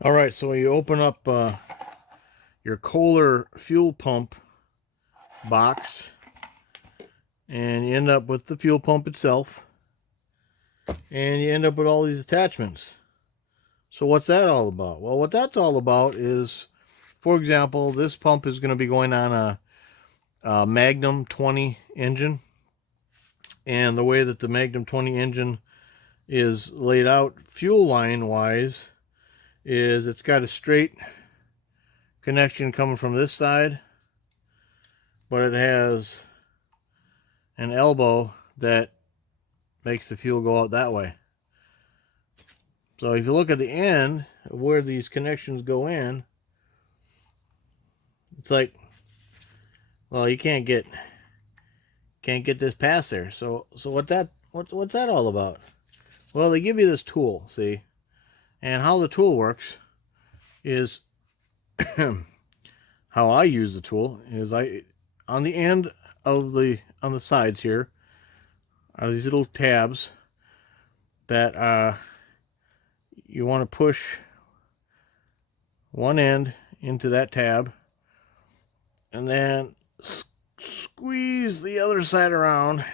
All right, so you open up your Kohler fuel pump box, and you end up with the fuel pump itself, and you end up with all these attachments. So what's that all about? Well, what that's all about is, for example, this pump is going to be going on a Magnum 20 engine, and the way that the Magnum 20 engine is laid out fuel line wise is it's got a straight connection coming from this side, but it has an elbow that makes the fuel go out that way. So if you look at the end of where these connections go in, it's like, well, you can't get this past there. So what's that all about? Well, they give you this tool, see, and how the tool works is how I use the tool is on the end of on the sides here are these little tabs that you want to push one end into that tab and then squeeze the other side around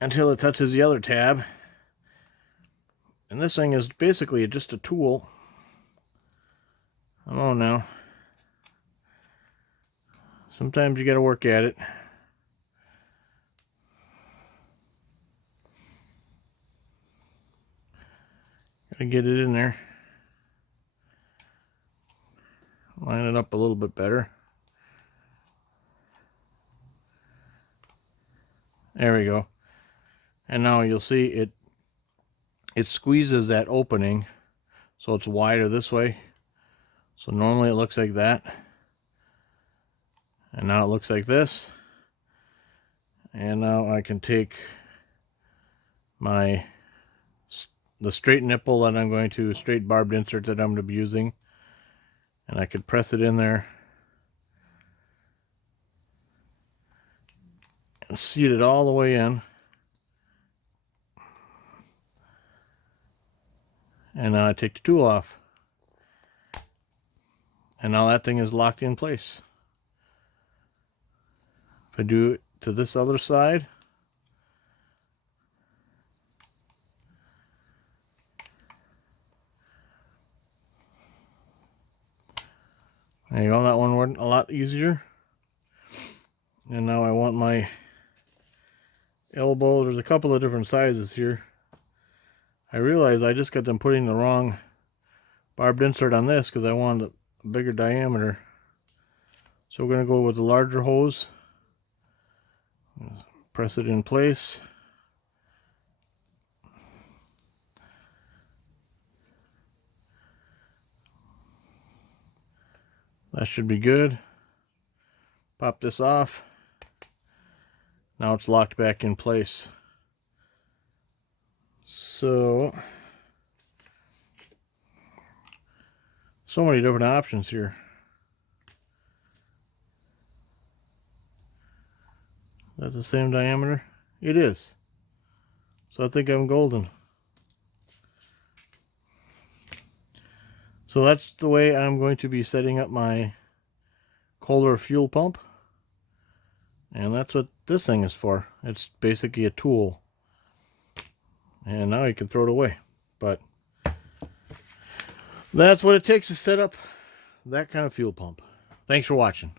until it touches the other tab. And this thing is basically just a tool. Come on now. Sometimes you got to work at it. Got to get it in there. Line it up a little bit better. There we go. And now you'll see it squeezes that opening so it's wider this way. So normally it looks like that. And now it looks like this. And now I can take the straight nipple that I'm going to, straight barbed insert that I'm going to be using, and I could press it in there and seat it all the way in. And now I take the tool off. And now that thing is locked in place. If I do it to this other side, there you go, that one went a lot easier. And now I want my elbow. There's a couple of different sizes here. I realize I just got them putting the wrong barbed insert on this because I wanted a bigger diameter. So we're going to go with the larger hose. Press it in place. That should be good. Pop this off. Now it's locked back in place. So many different options here. That's the same diameter? It is. So I think I'm golden. So that's the way I'm going to be setting up my Kohler fuel pump. And that's what this thing is for. It's basically a tool. And now you can throw it away. But that's what it takes to set up that kind of fuel pump. Thanks for watching.